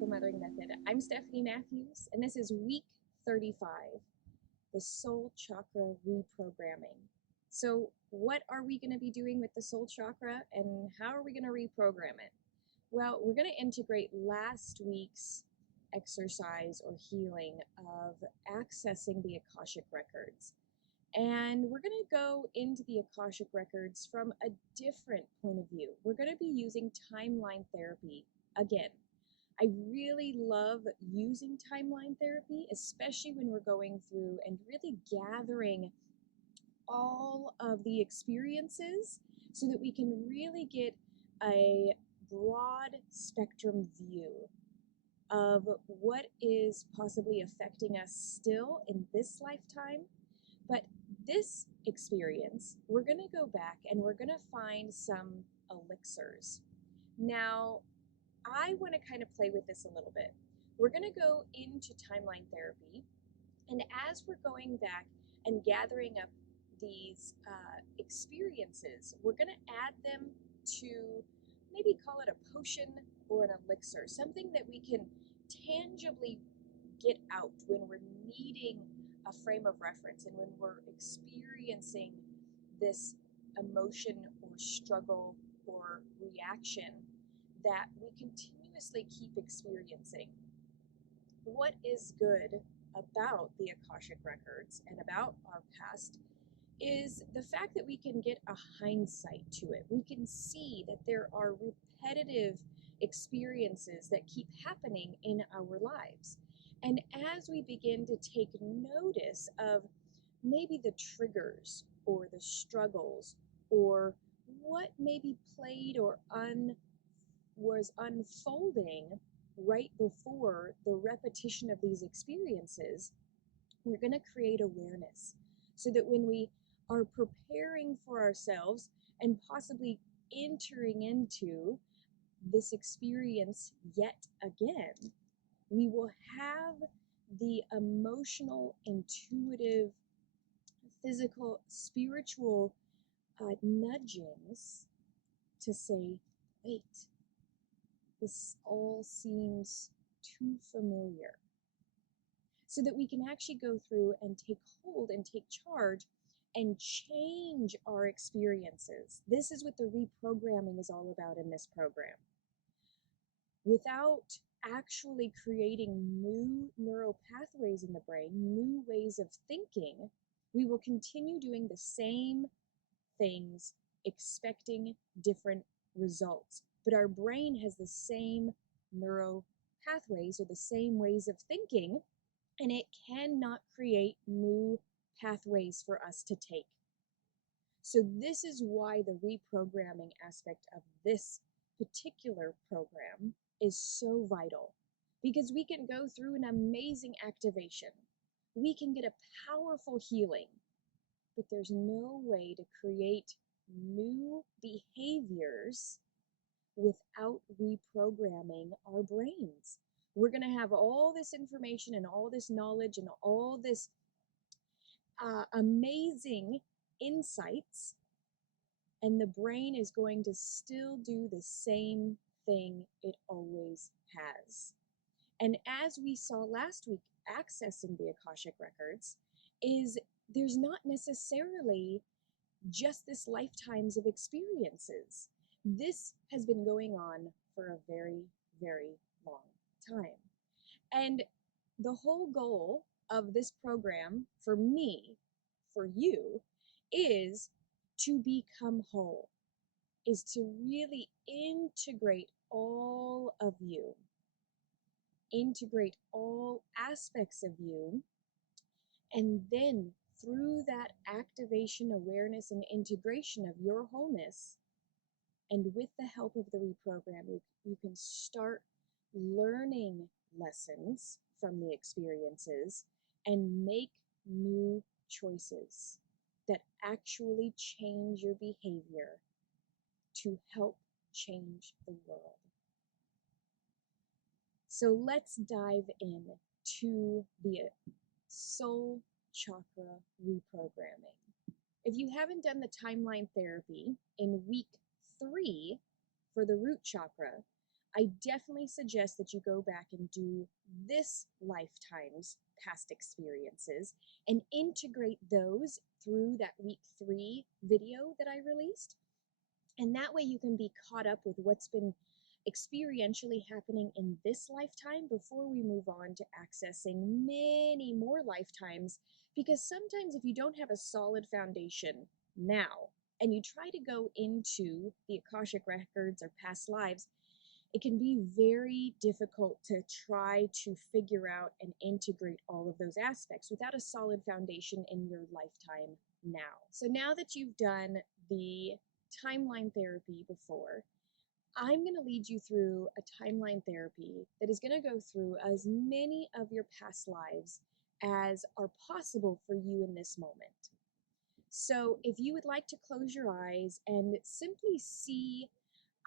Magical Mothering Method. I'm Stephanie Matthews, and this is week 35, the Soul Chakra Reprogramming. So, what are we going to be doing with the Soul Chakra, and how are we going to reprogram it? Well, we're going to integrate last week's exercise or healing of accessing the Akashic Records. And we're going to go into the Akashic Records from a different point of view. We're going to be using timeline therapy again. I really love using timeline therapy, especially when we're going through and really gathering all of the experiences so that we can really get a broad spectrum view of what is possibly affecting us still in this lifetime. But this experience, we're going to go back and we're going to find some elixirs. Now, I want to kind of play with this a little bit. We're going to go into timeline therapy, and as we're going back and gathering up these experiences, we're going to add them to maybe call it a potion or an elixir, something that we can tangibly get out when we're needing a frame of reference and when we're experiencing this emotion or struggle or reaction that we continuously keep experiencing. What is good about the Akashic Records and about our past is the fact that we can get a hindsight to it. We can see that there are repetitive experiences that keep happening in our lives. And as we begin to take notice of maybe the triggers or the struggles or what maybe played or was unfolding right before the repetition of these experiences, we're going to create awareness so that when we are preparing for ourselves and possibly entering into this experience yet again, we will have the emotional, intuitive, physical, spiritual nudgings to say, wait, this all seems too familiar. So that we can actually go through and take hold and take charge and change our experiences. This is what the reprogramming is all about in this program. Without actually creating new neural pathways in the brain, new ways of thinking, we will continue doing the same things, expecting different results. But our brain has the same neural pathways or the same ways of thinking, and it cannot create new pathways for us to take. So this is why the reprogramming aspect of this particular program is so vital, because we can go through an amazing activation. We can get a powerful healing, but there's no way to create new behaviors without reprogramming our brains. We're going to have all this information and all this knowledge and all this amazing insights, and the brain is going to still do the same thing it always has. And as we saw last week, accessing the Akashic Records is there's not necessarily just this lifetimes of experiences. This has been going on for a very, very long time. And the whole goal of this program for me, for you, is to become whole, is to really integrate all of you, integrate all aspects of you, and then through that activation, awareness, and integration of your wholeness, and with the help of the reprogramming, you can start learning lessons from the experiences and make new choices that actually change your behavior to help change the world. So let's dive in to the soul chakra reprogramming. If you haven't done the timeline therapy in week 3 for the root chakra, I definitely suggest that you go back and do this lifetime's past experiences and integrate those through that week 3 video that I released. And that way you can be caught up with what's been experientially happening in this lifetime before we move on to accessing many more lifetimes. Because sometimes if you don't have a solid foundation now and you try to go into the Akashic Records or past lives, it can be very difficult to try to figure out and integrate all of those aspects without a solid foundation in your lifetime now. So now that you've done the timeline therapy before, I'm going to lead you through a timeline therapy that is going to go through as many of your past lives as are possible for you in this moment. So if you would like to close your eyes and simply see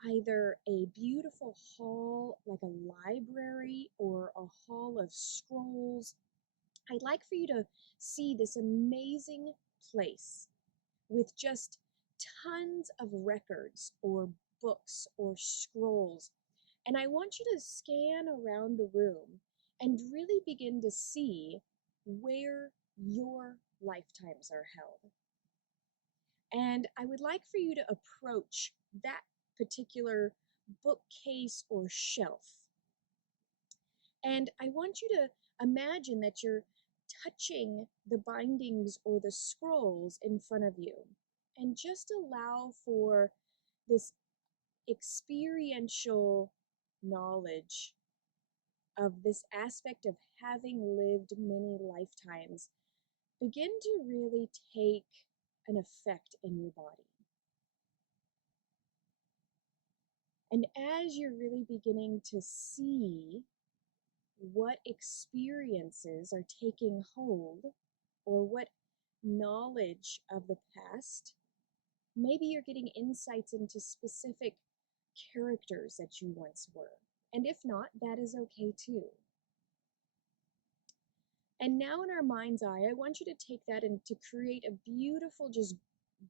either a beautiful hall like a library or a hall of scrolls, I'd like for you to see this amazing place with just tons of records or books or scrolls. And I want you to scan around the room and really begin to see where your lifetimes are held. And I would like for you to approach that particular bookcase or shelf. And I want you to imagine that you're touching the bindings or the scrolls in front of you. And just allow for this experiential knowledge of this aspect of having lived many lifetimes begin to really take an effect in your body. And as you're really beginning to see what experiences are taking hold or what knowledge of the past, maybe you're getting insights into specific characters that you once were. And if not, that is okay too. And now in our mind's eye, I want you to take that and to create a beautiful, just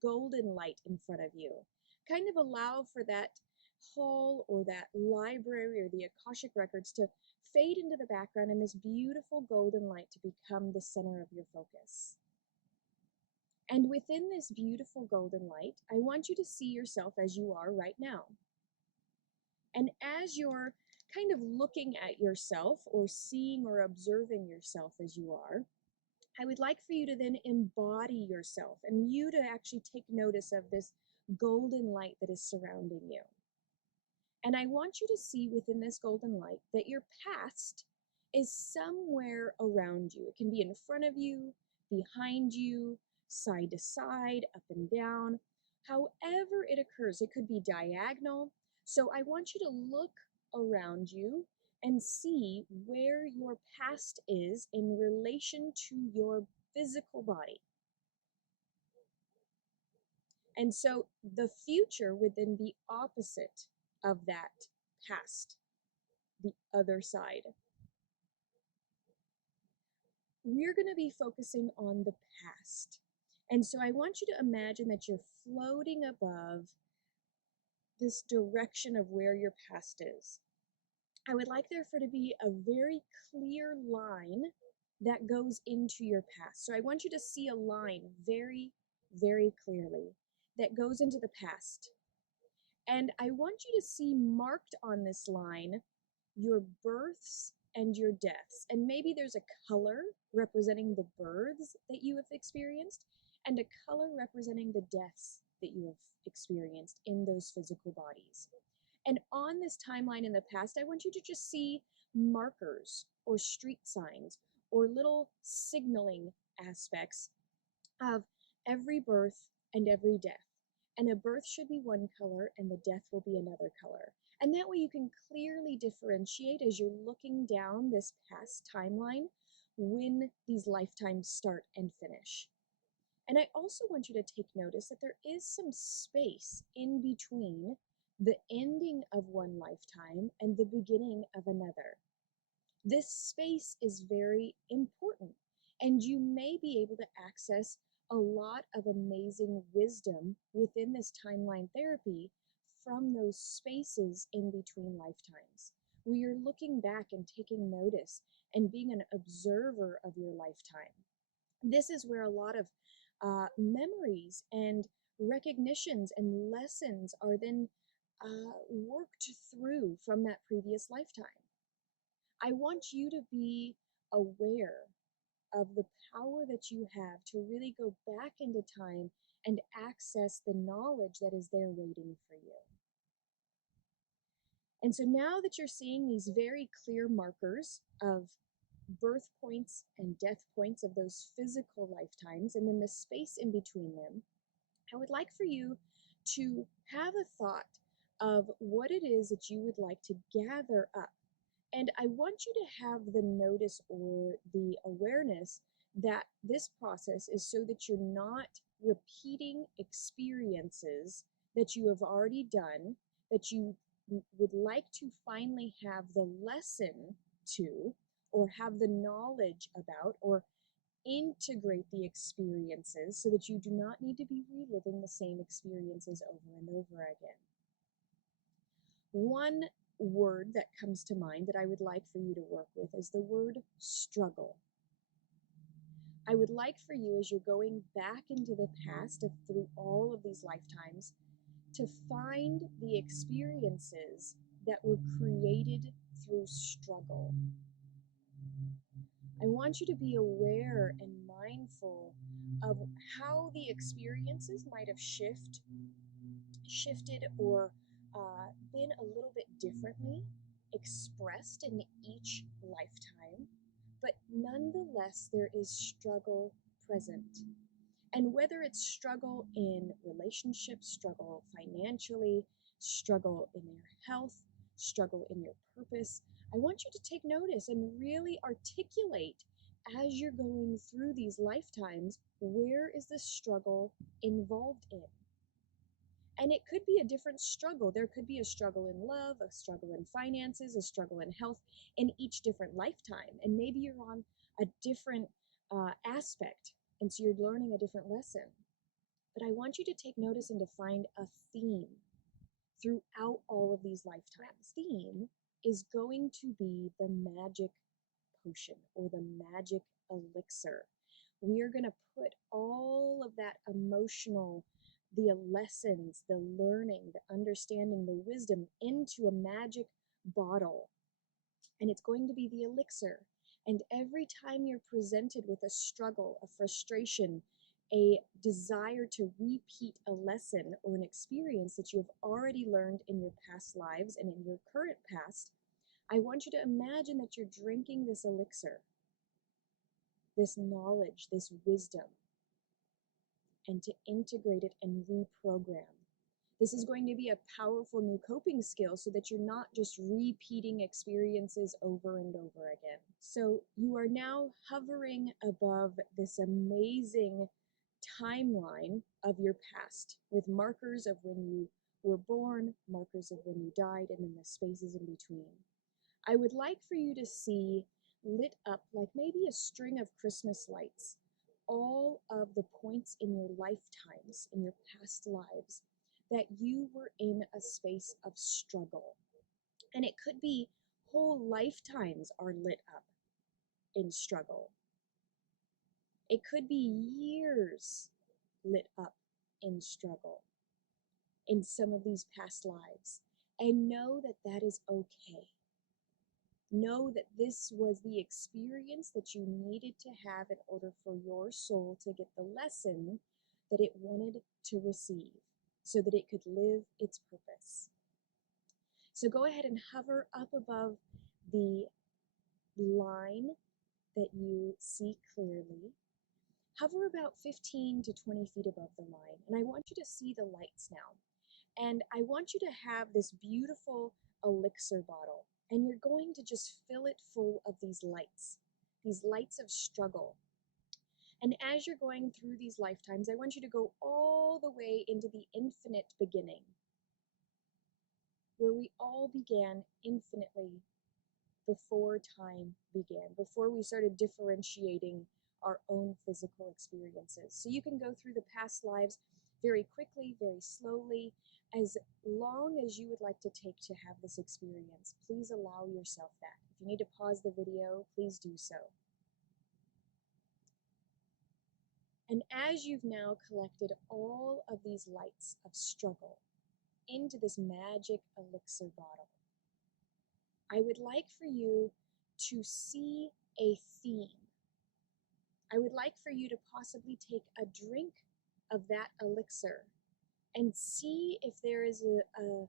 golden light in front of you. Kind of allow for that hall or that library or the Akashic Records to fade into the background and this beautiful golden light to become the center of your focus. And within this beautiful golden light, I want you to see yourself as you are right now. And as you're kind of looking at yourself or seeing or observing yourself as you are, I would like for you to then embody yourself and you to actually take notice of this golden light that is surrounding you. And I want you to see within this golden light that your past is somewhere around you. It can be in front of you, behind you, side to side, up and down. However it occurs, it could be diagonal. So I want you to look around you and see where your past is in relation to your physical body. And so the future would then be opposite of that past, the other side. We're going to be focusing on the past. And so I want you to imagine that you're floating above this direction of where your past is. I would like there for to be a very clear line that goes into your past. So I want you to see a line very, very clearly that goes into the past. And I want you to see marked on this line your births and your deaths. And maybe there's a color representing the births that you have experienced and a color representing the deaths that you have experienced in those physical bodies. And on this timeline in the past, I want you to just see markers or street signs or little signaling aspects of every birth and every death. And a birth should be one color and the death will be another color. And that way you can clearly differentiate as you're looking down this past timeline when these lifetimes start and finish. And I also want you to take notice that there is some space in between the ending of one lifetime and the beginning of another. This space is very important, and you may be able to access a lot of amazing wisdom within this timeline therapy from those spaces in between lifetimes. We are looking back and taking notice and being an observer of your lifetime. This is where a lot of memories and recognitions and lessons are then worked through from that previous lifetime. I want you to be aware of the power that you have to really go back into time and access the knowledge that is there waiting for you. And so now that you're seeing these very clear markers of birth points and death points of those physical lifetimes, and then the space in between them, I would like for you to have a thought of what it is that you would like to gather up. And I want you to have the notice or the awareness that this process is so that you're not repeating experiences that you have already done, that you would like to finally have the lesson to, or have the knowledge about, or integrate the experiences so that you do not need to be reliving the same experiences over and over again. One word that comes to mind that I would like for you to work with is the word struggle. I would like for you, as you're going back into the past through all of these lifetimes, to find the experiences that were created through struggle. I want you to be aware and mindful of how the experiences might have shifted or been a little bit differently expressed in each lifetime, but nonetheless there is struggle present. And whether it's struggle in relationships, struggle financially, struggle in your health, struggle in your purpose, I want you to take notice and really articulate as you're going through these lifetimes, where is the struggle involved in? And it could be a different struggle. There could be a struggle in love, a struggle in finances, a struggle in health in each different lifetime. And maybe you're on a different aspect, and so you're learning a different lesson. But I want you to take notice and to find a theme throughout all of these lifetimes. The theme is going to be the magic potion or the magic elixir. We are going to put all of that emotional, the lessons, the learning, the understanding, the wisdom into a magic bottle. And it's going to be the elixir. And every time you're presented with a struggle, a frustration, a desire to repeat a lesson or an experience that you have already learned in your past lives and in your current past, I want you to imagine that you're drinking this elixir, this knowledge, this wisdom, and to integrate it and reprogram. This is going to be a powerful new coping skill so that you're not just repeating experiences over and over again. So you are now hovering above this amazing timeline of your past with markers of when you were born, markers of when you died, and then the spaces in between. I would like for you to see lit up like maybe a string of Christmas lights, all of the points in your lifetimes, in your past lives, that you were in a space of struggle. And it could be whole lifetimes are lit up in struggle. It could be years lit up in struggle in some of these past lives. And know that that is okay. Know that this was the experience that you needed to have in order for your soul to get the lesson that it wanted to receive so that it could live its purpose. So go ahead and hover up above the line that you see clearly. Hover about 15 to 20 feet above the line, and I want you to see the lights now. And I want you to have this beautiful elixir bottle, and you're going to just fill it full of these lights of struggle. And as you're going through these lifetimes, I want you to go all the way into the infinite beginning, where we all began infinitely before time began, before we started differentiating our own physical experiences. So you can go through the past lives very quickly, very slowly, as long as you would like to take to have this experience. Please allow yourself that. If you need to pause the video, please do so. And as you've now collected all of these lights of struggle into this magic elixir bottle, I would like for you to see a theme. I would like for you to possibly take a drink of that elixir and see if there is a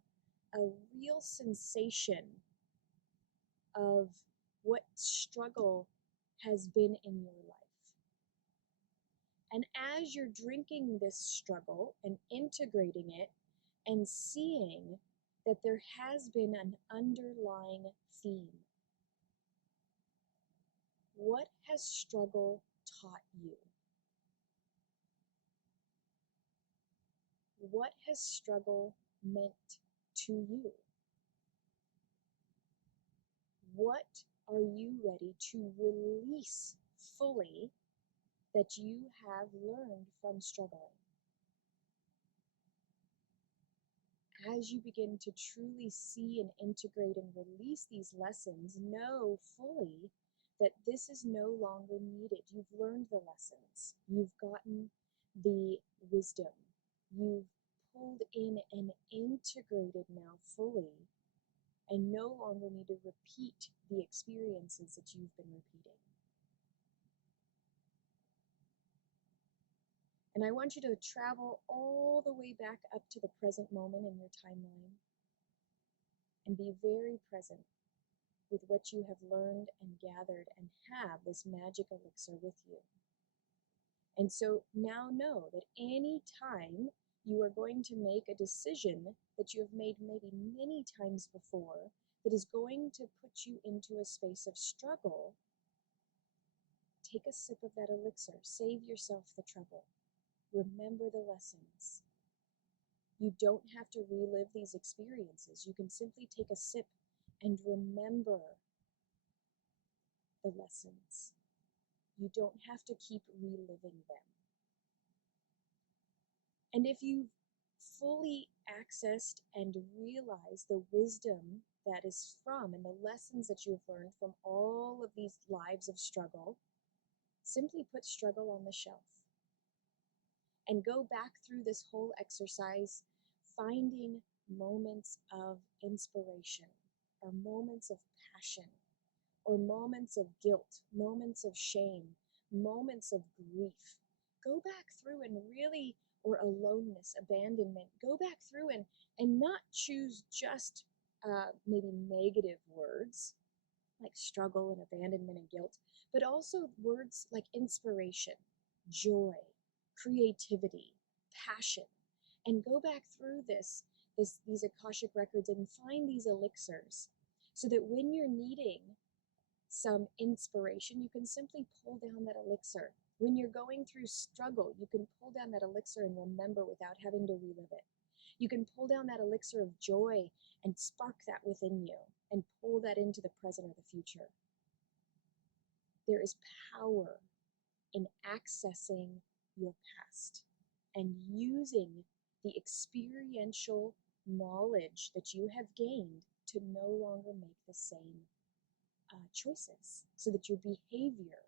real sensation of what struggle has been in your life. And as you're drinking this struggle and integrating it and seeing that there has been an underlying theme, what has struggle taught you? What has struggle meant to you? What are you ready to release fully that you have learned from struggling? As you begin to truly see and integrate and release these lessons, know fully that this is no longer needed. You've learned the lessons. You've gotten the wisdom. You've pulled in and integrated now fully, and no longer need to repeat the experiences that you've been repeating. And I want you to travel all the way back up to the present moment in your timeline and be very present with what you have learned and gathered and have this magic elixir with you. And so now know that any time you are going to make a decision that you have made maybe many times before that is going to put you into a space of struggle, take a sip of that elixir. Save yourself the trouble. Remember the lessons. You don't have to relive these experiences. You can simply take a sip and remember the lessons. You don't have to keep reliving them. And if you've fully accessed and realized the wisdom that is from and the lessons that you've learned from all of these lives of struggle, simply put struggle on the shelf and go back through this whole exercise, finding moments of inspiration or moments of passion or moments of guilt, moments of shame, moments of grief. Go back through and really, or aloneness, abandonment, go back through and not choose just maybe negative words like struggle and abandonment and guilt, but also words like inspiration, joy, creativity, passion, and go back through these Akashic Records and find these elixirs so that when you're needing some inspiration, you can simply pull down that elixir. When you're going through struggle, you can pull down that elixir and remember without having to relive it. You can pull down that elixir of joy and spark that within you and pull that into the present or the future. There is power in accessing your past and using the experiential knowledge that you have gained to no longer make the same choices, so that your behavior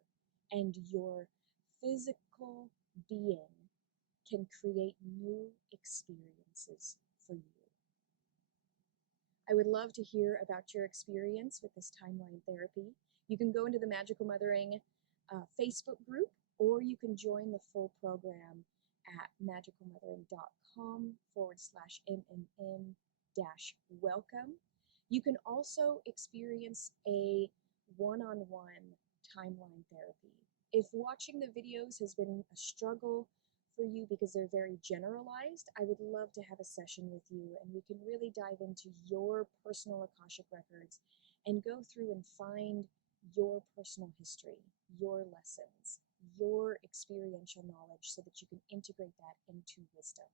and your physical being can create new experiences for you. I would love to hear about your experience with this timeline therapy. You can go into the Magical Mothering Facebook group, or you can join the full program at magicalmothering.com/MMM-welcome. You can also experience a one-on-one timeline therapy. If watching the videos has been a struggle for you because they're very generalized, I would love to have a session with you and we can really dive into your personal Akashic Records and go through and find your personal history, your lessons, your experiential knowledge so that you can integrate that into wisdom.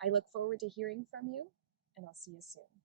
I look forward to hearing from you, and I'll see you soon.